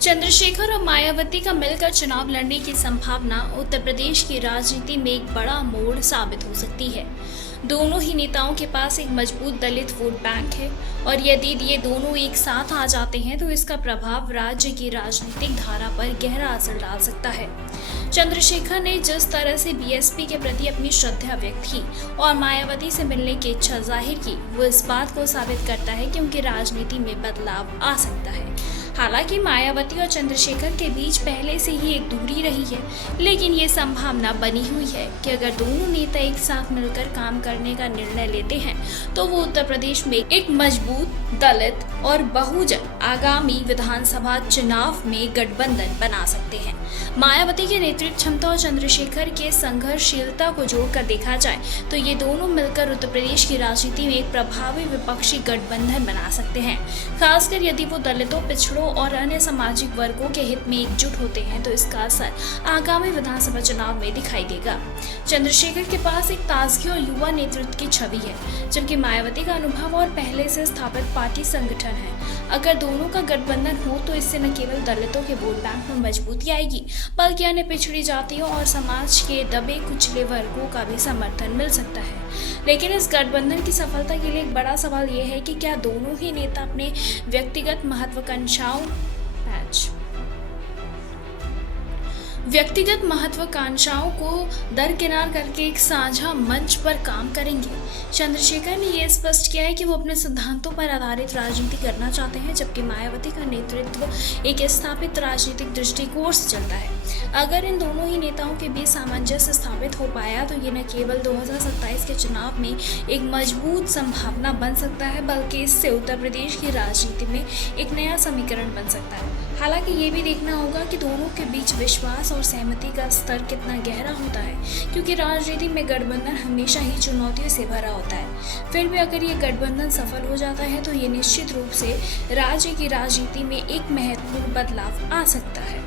चंद्रशेखर और मायावती का मिलकर चुनाव लड़ने की संभावना उत्तर प्रदेश की राजनीति में एक बड़ा मोड़ साबित हो सकती है। दोनों ही नेताओं के पास एक मजबूत दलित वोट बैंक है और यदि ये दोनों एक साथ आ जाते हैं तो इसका प्रभाव राज्य की राजनीतिक धारा पर गहरा असर डाल सकता है। चंद्रशेखर ने जिस तरह से बीएसपी के प्रति अपनी श्रद्धा व्यक्त की और मायावती से मिलने की इच्छा जाहिर की, वो इस बात को साबित करता है कि उनकी राजनीति में बदलाव आ सकता है। हालांकि मायावती और चंद्रशेखर के बीच पहले से ही एक दूरी रही है, लेकिन ये संभावना बनी हुई है कि अगर दोनों नेता एक साथ मिलकर काम करने का निर्णय लेते हैं तो वो उत्तर प्रदेश में एक मजबूत दलित और बहुजन आगामी विधानसभा चुनाव में गठबंधन बना सकते हैं। मायावती के नेतृत्व क्षमता और चंद्रशेखर के संघर्षशीलता को जोड़कर देखा जाए तो ये दोनों मिलकर उत्तर प्रदेश की राजनीति में एक प्रभावी विपक्षी गठबंधन बना सकते हैं। खासकर यदि वो दलितों, पिछड़ों और अन्य सामाजिक वर्गों के हित में एकजुट होते हैं तो इसका असर आगामी विधानसभा चुनाव में दिखाई देगा। चंद्रशेखर के पास एक ताजगी और युवा नेतृत्व की छवि है, जबकि मायावती का अनुभव और पहले से स्थापित पार्टी संगठन है। अगर दोनों का गठबंधन हो तो इससे न केवल दलितों के वोट बैंक में मजबूती आएगी, बल्कि अन्य पिछड़ी जातियों और समाज के दबे कुचले वर्गों का भी समर्थन मिल सकता है। लेकिन इस गठबंधन की सफलता के लिए एक बड़ा सवाल यह है कि क्या दोनों ही नेता अपने व्यक्तिगत महत्वाकांक्षाओं को दरकिनार करके एक साझा मंच पर काम करेंगे। चंद्रशेखर ने यह स्पष्ट किया है कि वो अपने सिद्धांतों पर आधारित राजनीति करना चाहते हैं, जबकि मायावती का नेतृत्व एक स्थापित राजनीतिक दृष्टिकोण से चलता है। अगर इन दोनों ही नेताओं के बीच सामंजस्य स्थापित हो पाया तो ये न केवल 2027 के चुनाव में एक मजबूत संभावना बन सकता है, बल्कि इससे उत्तर प्रदेश की राजनीति में एक नया समीकरण बन सकता है। हालांकि ये भी देखना होगा कि दोनों के बीच विश्वास और सहमति का स्तर कितना गहरा होता है, क्योंकि राजनीति में गठबंधन हमेशा ही चुनौतियों से भरा होता है। फिर भी अगर ये गठबंधन सफल हो जाता है तो ये निश्चित रूप से राज्य की राजनीति में एक महत्वपूर्ण बदलाव आ सकता है।